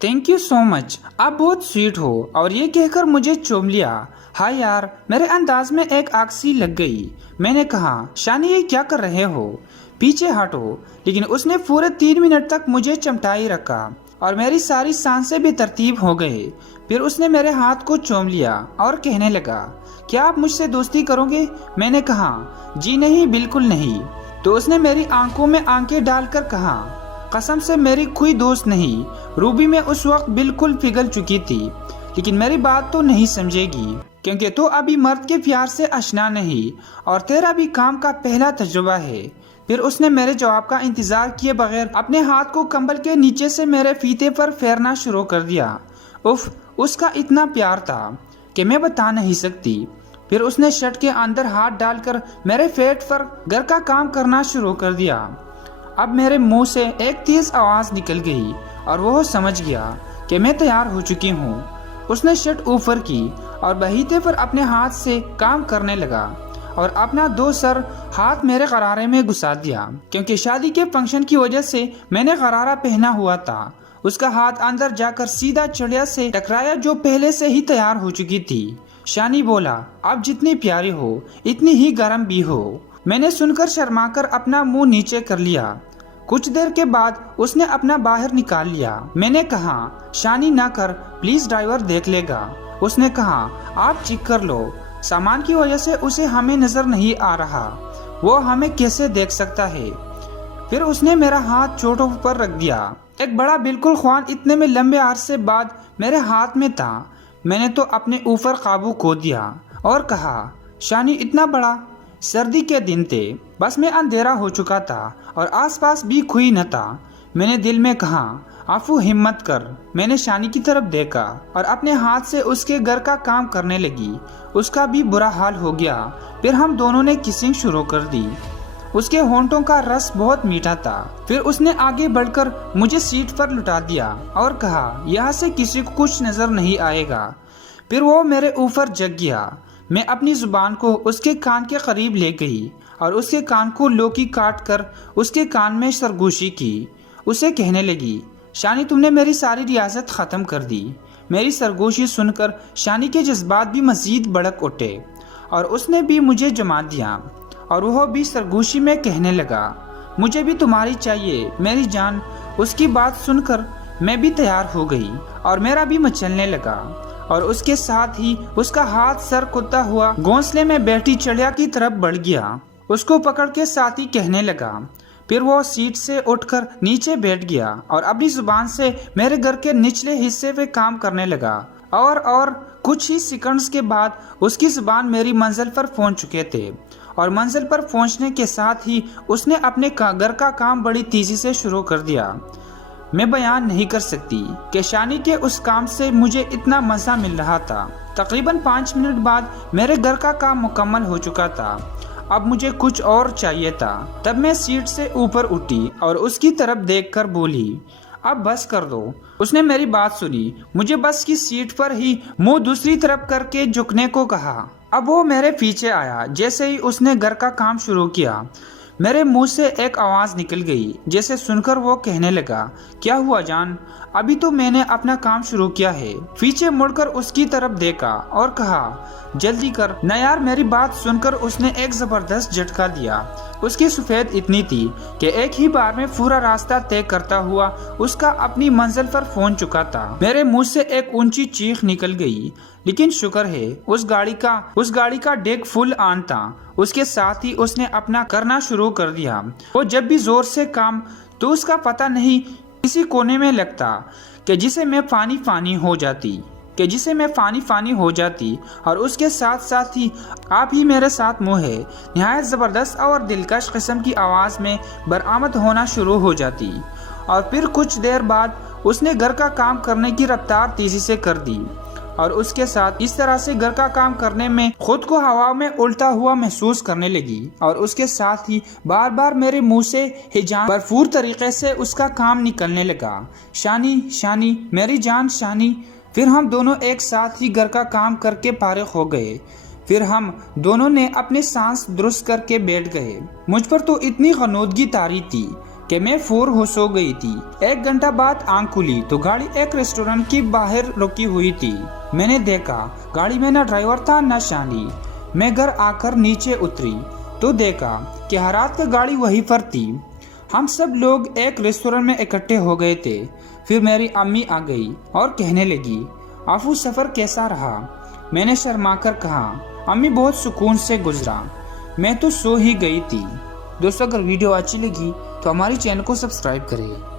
Thank you so much, आप बहुत sweet हो। और ये कहकर मुझे चूम लिया। हाँ यार, मेरे अंदाज में एक आग सी लग गई। मैंने कहा, शानी ये क्या कर रहे हो, पीछे हटो। लेकिन उसने पूरे 3 मिनट तक मुझे चमटाई रखा और मेरी सारी सांसें भी तरतीब हो गए। फिर उसने मेरे हाथ को चूम लिया और कहने लगा, क्या आप मुझसे दोस्ती करोगे? मैंने कहा, जी नहीं, बिल्कुल नहीं। तो उसने मेरी आंखों में आंखें डालकर कहा, कसम से मेरी कोई दोस्त नहीं। रूबी में उस वक्त बिल्कुल पिघल चुकी थी। लेकिन मेरी बात तो नहीं समझेगी, क्योंकि तू अभी मर्द के प्यार से आशना नहीं और तेरा भी काम का पहला तजुर्बा है। फिर उसने मेरे जवाब का इंतजार किए बगैर अपने हाथ को कंबल के नीचे से मेरे फीते पर फेरना शुरू कर दिया। उफ, उसका इतना प्यार था कि मैं बता नहीं सकती। फिर उसने शर्ट के अंदर हाथ डालकर मेरे पेट पर घर का काम करना शुरू कर दिया। अब मेरे मुंह से एक तेज आवाज निकल गई और वो समझ गया कि मैं तैयार हो चुकी हूँ। उसने शर्ट ऊपर की और बहीते पर अपने हाथ से काम करने लगा और अपना 2 सर हाथ मेरे गरारे में घुसा दिया, क्योंकि शादी के फंक्शन की वजह से मैंने गरारा पहना हुआ था। उसका हाथ अंदर जाकर सीधा चिड़िया से टकराया जो पहले से ही तैयार हो चुकी थी। शानी बोला, आप जितनी प्यारी हो इतनी ही गर्म भी हो। मैंने सुनकर शर्माकर अपना मुंह नीचे कर लिया। कुछ देर के बाद उसने अपना बाहर निकाल लिया। मैंने कहा, शानी ना कर प्लीज, ड्राइवर देख लेगा। उसने कहा, आप चेक कर लो। सामान की वजह से उसे हमें नजर नहीं आ रहा, वो हमें कैसे देख सकता है। फिर उसने मेरा हाथ चोटों पर रख दिया। एक बड़ा बिल्कुल ख्वान इतने में लंबे अरसे बाद मेरे हाथ में था। मैंने तो अपने ऊपर काबू खो दिया और कहा, शानी इतना बड़ा? सर्दी के दिन थे, बस में अंधेरा हो चुका था और आसपास भी कोई न था। मैंने दिल में कहा, आफू हिम्मत कर। मैंने शानी की तरफ देखा और अपने हाथ से उसके घर का काम करने लगी। उसका भी बुरा हाल हो गया। फिर हम दोनों ने किसिंग शुरू कर दी। उसके होंठों का रस बहुत मीठा था। फिर उसने आगे बढ़कर मुझे सीट पर लुटा दिया और कहा, यहाँ से किसी को कुछ नजर नहीं आएगा। फिर वो मेरे ऊपर जग गया। मैं अपनी जुबान को उसके कान के करीब ले गई और उसके कान को लोकी काट कर उसके कान में सरगोशी की। उसे कहने लगी, शानी तुमने मेरी सारी रियासत ख़त्म कर दी। मेरी सरगोशी सुनकर शानी के जज्बात भी मज़ीद भड़क उठे और उसने भी मुझे जमा दिया और वह भी सरगोशी में कहने लगा, मुझे भी तुम्हारी चाहिए मेरी जान। उसकी बात सुनकर मैं भी तैयार हो गई और मेरा भी मचलने लगा और उसके साथ ही उसका हाथ सर कुत्ता हुआ घोंसले में बैठी चिड़िया की तरफ बढ़ गया। उसको पकड़ के साथ ही कहने लगा। फिर वो सीट से उठकर नीचे बैठ गया और अपनी जुबान से मेरे घर के निचले हिस्से पे काम करने लगा और कुछ ही सेकंड्स के बाद उसकी जुबान मेरी मंजिल पर पहुंच चुके थे और मंजिल पर पहुंचने के साथ ही उसने अपने घर का काम बड़ी तेजी से शुरू कर दिया। मैं बयान नहीं कर सकती कि शानी के उस काम से मुझे इतना मजा मिल रहा था। तकरीबन 5 मिनट बाद मेरे घर का काम मुकम्मल हो चुका था। अब मुझे कुछ और चाहिए था। तब मैं सीट से ऊपर उठी और उसकी तरफ देखकर बोली, अब बस कर दो। उसने मेरी बात सुनी। मुझे बस की सीट पर ही मुंह दूसरी तरफ करके झुकने को कहा। अब वो मेरे पीछे आया। जैसे ही उसने घर का काम शुरू किया, मेरे मुंह से एक आवाज निकल गई, जैसे सुनकर वो कहने लगा, क्या हुआ जान? अभी तो मैंने अपना काम शुरू किया है। पीछे मुड़कर उसकी तरफ देखा और कहा, जल्दी कर न यार। मेरी बात सुनकर उसने एक जबरदस्त झटका दिया। उसकी सफेद इतनी थी कि एक ही बार में पूरा रास्ता तय करता हुआ उसका अपनी मंजिल पर पहुंच चुका था। मेरे मुंह से एक ऊंची चीख निकल गई, लेकिन शुक्र है उस गाड़ी का डेक फुल ऑन था। उसके साथ ही उसने अपना करना शुरू कर दिया। वो जब भी जोर से काम तो उसका पता नहीं किसी कोने में लगता कि जिसे मैं फानी हो जाती और उसके साथ साथ ही आप ही मेरे साथ मुँह है निहायत ज़बरदस्त और दिलकश किस्म की आवाज़ में बरामद होना शुरू हो जाती। और फिर कुछ देर बाद उसने घर का काम करने की रफ्तार तेज़ी से कर दी और उसके साथ इस तरह से घर का काम करने में खुद को हवा में उल्टा हुआ महसूस करने लगी और उसके साथ ही बार बार मेरे मुंह से हिजान भरपूर तरीके से उसका काम निकलने लगा, शानी शानी मेरी जान शानी। फिर हम दोनों एक साथ ही घर का काम करके फारिग हो गए। फिर हम दोनों ने अपनी सांस दुरुस्त करके बैठ गए। मुझ पर तो इतनी गनौदगी तारी थी کہ میں فور ہو سو گئی تھی۔ 1 گھنٹہ بعد آنکھ کھلی تو گاڑی ایک ریسٹورنٹ کی باہر رکی ہوئی تھی۔ میں نے دیکھا گاڑی میں نہ ڈرائیور تھا نہ شانی۔ میں گھر آ کر نیچے اتری تو دیکھا کہ حالات کا گاڑی وہیں پر تھی۔ ہم سب لوگ ایک ریسٹورنٹ میں اکٹھے ہو گئے تھے۔ پھر میری امی آ گئی اور کہنے لگی افو سفر کیسا رہا؟ میں نے شرما کر کہا امی بہت سکون سے گزرا، میں تو سو ہی گئی تھی۔ دوستو اگر ویڈیو اچھی لگی تو ہماری چینل کو سبسکرائب کریں۔